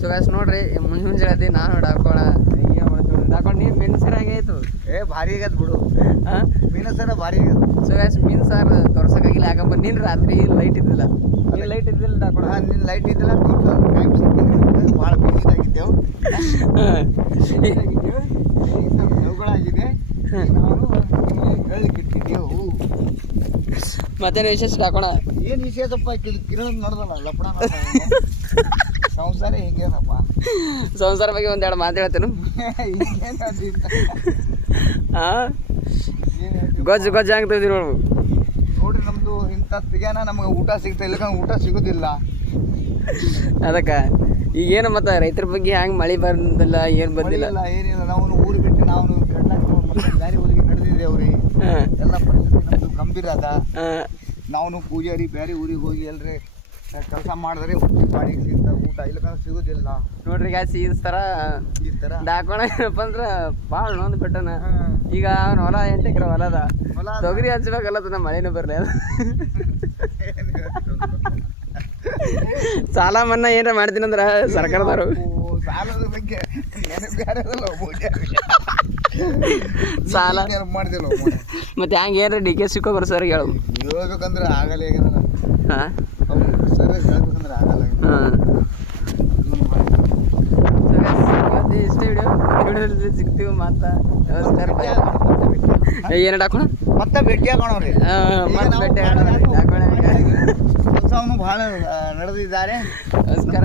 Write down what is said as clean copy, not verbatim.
So guys ನೋಡ್ರಿ ಮುಂಜಾನೆ ನಾನು ಡಾಕೋಣ ಡಾಕೊಂಡು ನೀನು ಮೀನು ಸಾರು ಆಗೈತು ಭಾರಿ ಆಗೈತೆ ಬಿಡು ಹಾಂ ಮೀನು ಸಾರ ಭಾರಿ ಆಗೈತೆ. ಸೊ ಗಾಯ್ಸ್ ಮೀನು ಸಾರು ತೋರ್ಸೋಕ್ಕಾಗಿಲ್ಲ ಯಾಕಂದ್ರೆ ನೀನು ರಾತ್ರಿ ಲೈಟ್ ಇದ್ದಿಲ್ಲ ನೀನು ಲೈಟ್ ಇದ್ದಿಲ್ಲ ಡಾಕೋಣ ನಿನ್ನ ಲೈಟ್ ಇದ್ದಿಲ್ಲ ತೋರ್ಸೋ ಟೈಮ್ ಸಿಕ್ಕಿದ್ರೆ ಭಾಳ ಬಿಸಿದಾಗಿದ್ದೆವು ಅವುಗಳಾಗಿದೆ ನಾವು ಹೇಳಿಕ್ಕಿಟ್ಟಿದ್ದೆವು. ಮತ್ತೇನು ವಿಶೇಷ ಡಾಕೋಣ ಏನು ವಿಶೇಷಪ್ಪ ಕಿರಣ ನಡೆದಲ್ಲ ಲಪಡ ಸಂಸಾರ ಹಿಂಗೇನಪ್ಪ ಸಂಸಾರ ಬಗ್ಗೆ ಒಂದೆರಡು ಮಾತು ಹೇಳ್ತೇನೆ ಹಾಂ ಗೊಜ್ಜು ಗೊಜ್ಜು ಆಗ್ತದೆ ನೋಡು ನೋಡ್ರಿ ನಮ್ದು ಇಂಥ ಸಿಗ್ಯಾನ ನಮ್ಗೆ ಊಟ ಸಿಗ್ತಾ ಇಲ್ಲ ಊಟ ಸಿಗೋದಿಲ್ಲ ಅದಕ್ಕೆ ಈಗ ಏನು ಮತ್ತು ರೈತರ ಬಗ್ಗೆ ಹ್ಯಾಂಗೆ ಮಳೆ ಬಂದಿಲ್ಲ ಏನು ಬಂದಿಲ್ಲ ಏನಿಲ್ಲ ನಾವು ಊರು ಬಿಟ್ಟು ನಾವು ಬೇರೆ ಊರಿಗೆ ನಡೆದಿದ್ದೇವ್ರಿ ಎಲ್ಲ ಪರಿಸ್ಥಿತಿ ನಮ್ದು ಗಂಭೀರ ಅದ ನಾವು ಪೂಜಾರಿ ಬೇರೆ ಊರಿಗೆ ಹೋಗಿ ಎಲ್ರಿ ಕೆಲಸ ಮಾಡಿದ್ರೆ ಬಾಡಿಗೆ ಸಿಗ್ತಾ ಊಟ ಇಲ್ಲಕಂದ್ರೆ ಸಿಗೋದಿಲ್ಲ ನೋಡ್ರಿ ಗ್ಯಾಸ್ ಈ ಥರ ಡಾಕೋಣ ಏನಪ್ಪ ಅಂದ್ರೆ ಭಾಳ ನೊಂದು ಬಿಟ್ಟನ ಈಗ ಅವ್ನ ಹೊಲ 8 ಎಕರೆ ಹೊಲದ ತೊಗರಿ ಹಚ್ಬೇಕಲ್ಲ ಮಳೆನೂ ಬರಲಿ ಅದು ಸಾಲ ಮನ್ನಾ ಏನಾರ ಮಾಡ್ತೀನಂದ್ರ ಸರ್ಕಾರದವರು ಸಾಲದ ಬಗ್ಗೆ ಸಾಲ ಮಾಡ್ದಿಲ್ಲ ಮತ್ತೆ ಹ್ಯಾಂಗೆ ಏನಾರ ಡಿ ಕೆ ಸಿಕ್ಕೋ ಬರ್ಸೋರಿಗೆ ಹೇಳು ಹೇಳ್ಬೇಕಂದ್ರೆ ಆಗಲ್ಲ ಈಗ ಹಾಂ ಸರ್ ಹೇಳ್ಬೇಕಂದ್ರೆ ಆಗಲ್ಲ ಹಾಂ ಇಷ್ಟೇ ವಿಡಿಯೋದಲ್ಲಿ ಸಿಗ್ತೀವಿ ಮಾತಾ ನಮಸ್ಕಾರ ಏನು ಡಾಕೋಣ ಮತ್ತೆ ಭೇಟಿ ಆಗೋಣವ್ರಿ ಮತ್ತೆ ಭೇಟಿ ಆಗೋಣ ಕೆಲಸವನ್ನು ಭಾಳ ನಡೆದಿದ್ದಾರೆ. ನಮಸ್ಕಾರ.